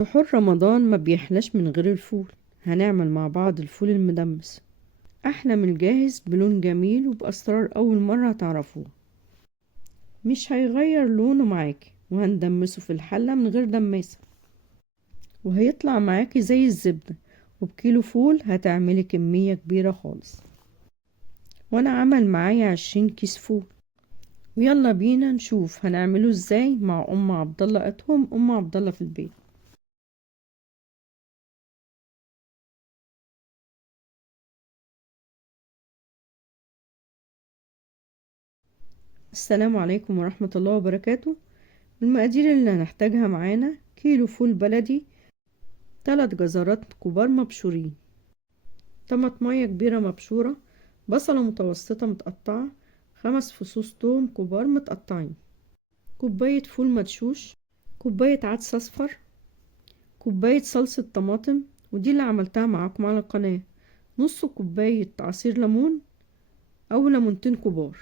سحور رمضان ما بيحلاش من غير الفول. هنعمل مع بعض الفول المدمس، احلى من الجاهز، بلون جميل وبأسرار اول مرة هتعرفوه. مش هيغير لونه معاكي، وهندمسه في الحلة من غير دماسة، وهيطلع معاكي زي الزبدة. وبكيلو فول هتعملي كمية كبيرة خالص، وانا عمل معايا 20 كيس فول. ويلا بينا نشوف هنعمله ازاي مع ام عبد الله اتهم ام عبد الله في البيت. السلام عليكم ورحمة الله وبركاته. المقادير اللي هنحتاجها معانا: كيلو فول بلدي، 3 جزرات كبار مبشورين، طماطمية كبيرة مبشورة، بصلة متوسطة متقطعة، 5 فصوص توم كبار متقطعين، كوباية فول مدشوش، كوباية عدس اصفر، كوباية صلصة طماطم ودي اللي عملتها معاكم على القناة، نص كوباية عصير ليمون او ليمونتين كبار.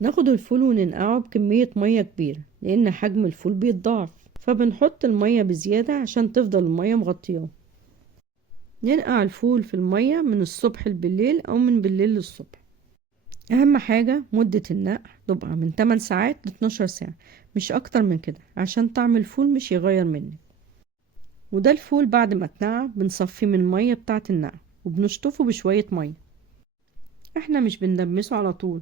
ناخد الفول وننقعه بكمية مية كبيرة لان حجم الفول بيتضاعف، فبنحط المية بزيادة عشان تفضل المية مغطياه. ننقع الفول في المية من الصبح بالليل او من بالليل للصبح. اهم حاجة مدة النقع تبقى من 8 ساعات ل 12 ساعة، مش اكتر من كده، عشان طعم الفول مش يغير منك. وده الفول بعد ما اتنقع بنصفيه من المية بتاعة النقع وبنشطفه بشوية مية. احنا مش بندمسه على طول،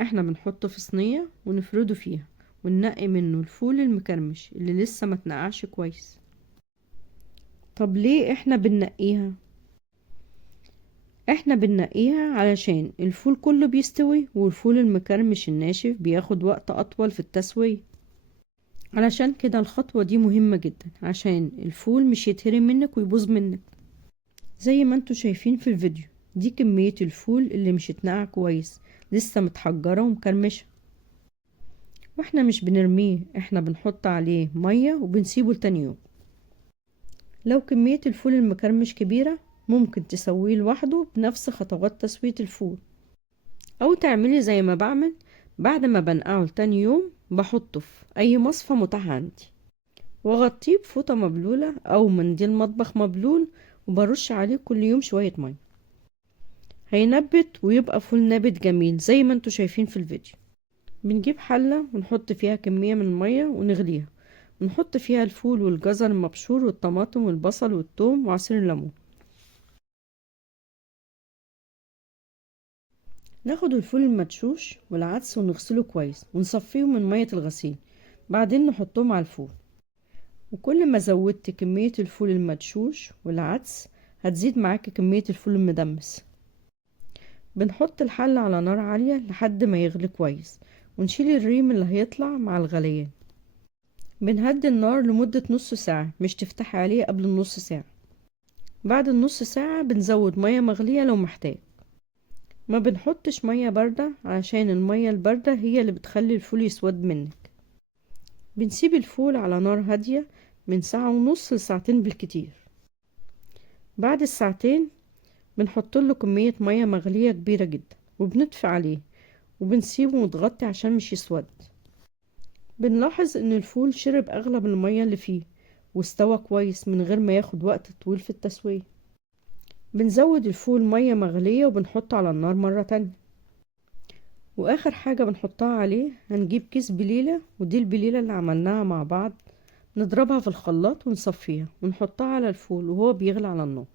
احنا بنحطه في صينية ونفرده فيها، وننقي منه الفول المكرمش اللي لسه ما اتنقعش كويس. طب ليه احنا بننقيها؟ احنا بننقيها علشان الفول كله بيستوي، والفول المكرمش الناشف بياخد وقت اطول في التسوية. علشان كده الخطوة دي مهمة جدا، عشان الفول مش يتهرم منك ويبوظ منك. زي ما انتوا شايفين في الفيديو، دي كمية الفول اللي مش اتنقع كويس، لسه متحجرة ومكرمشة. واحنا مش بنرميه، احنا بنحط عليه مية وبنسيبه لتاني يوم. لو كمية الفول المكرمش كبيرة ممكن تسويه لوحده بنفس خطوات تسوية الفول، او تعملي زي ما بعمل. بعد ما بنقعه لتاني يوم بحطه في اي مصفى متاح عندي، واغطيه بفوطة مبلولة او منديل مطبخ مبلول، وبرش عليه كل يوم شوية مية. هينبت ويبقى فول نابت جميل زي ما انتوا شايفين في الفيديو. بنجيب حلة ونحط فيها كمية من المية ونغليها، ونحط فيها الفول والجزر المبشور والطماطم والبصل والثوم وعصير الليمون. ناخد الفول المدشوش والعدس ونغسله كويس ونصفيهم من مية الغسيل، بعدين نحطهم على الفول. وكل ما زودت كمية الفول المدشوش والعدس هتزيد معاك كمية الفول المدمس. بنحط الحل على نار عالية لحد ما يغلي كويس، ونشيل الريم اللي هيطلع مع الغليان. بنهدي النار لمدة نص ساعة، مش تفتحي عليه قبل النص ساعة. بعد النص ساعة بنزود مية مغلية لو محتاج. ما بنحطش مية باردة عشان المية الباردة هي اللي بتخلي الفول يسود منك. بنسيب الفول على نار هادية من ساعة ونص لساعتين بالكتير. بعد الساعتين بنحط له كمية مية مغلية كبيرة جدا وبنطفي عليه، وبنسيبه متغطي عشان مش يسود. بنلاحظ ان الفول شرب اغلب المية اللي فيه واستوى كويس من غير ما ياخد وقت طويل في التسوية. بنزود الفول مية مغلية وبنحطه على النار مرة تانية. واخر حاجة بنحطها عليه هنجيب كيس بليلة، ودي البليلة اللي عملناها مع بعض، نضربها في الخلاط ونصفيها ونحطها على الفول وهو بيغلي على النار.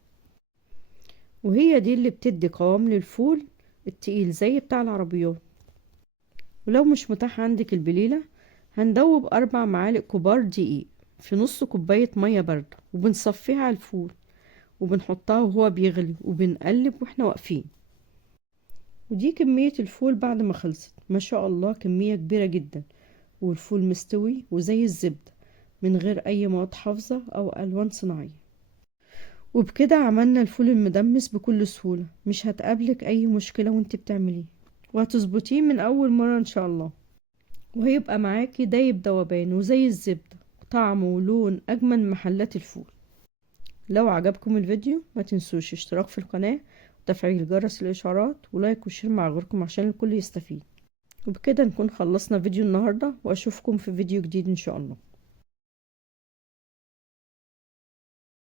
وهي دي اللي بتدي قوام للفول التقيل زي بتاع العربيات. ولو مش متاح عندك البليلة، هندوب 4 معالق كبار دقيق في نص كوباية مية باردة، وبنصفيها على الفول وبنحطها وهو بيغلي وبنقلب واحنا واقفين. ودي كمية الفول بعد ما خلصت، ما شاء الله كمية كبيرة جدا، والفول مستوي وزي الزبدة من غير اي مواد حافظة او الوان صناعية. وبكده عملنا الفول المدمس بكل سهولة، مش هتقابلك اي مشكلة وانت بتعمليه، وهتظبطيه من اول مرة ان شاء الله. وهيبقى معاكي دايب دوبان وزي الزبدة، طعم ولون اجمل من محلات الفول. لو عجبكم الفيديو ما تنسوش اشتراك في القناة وتفعيل جرس الاشعارات ولايك وشير مع غيركم عشان الكل يستفيد. وبكده نكون خلصنا فيديو النهاردة، واشوفكم في فيديو جديد ان شاء الله.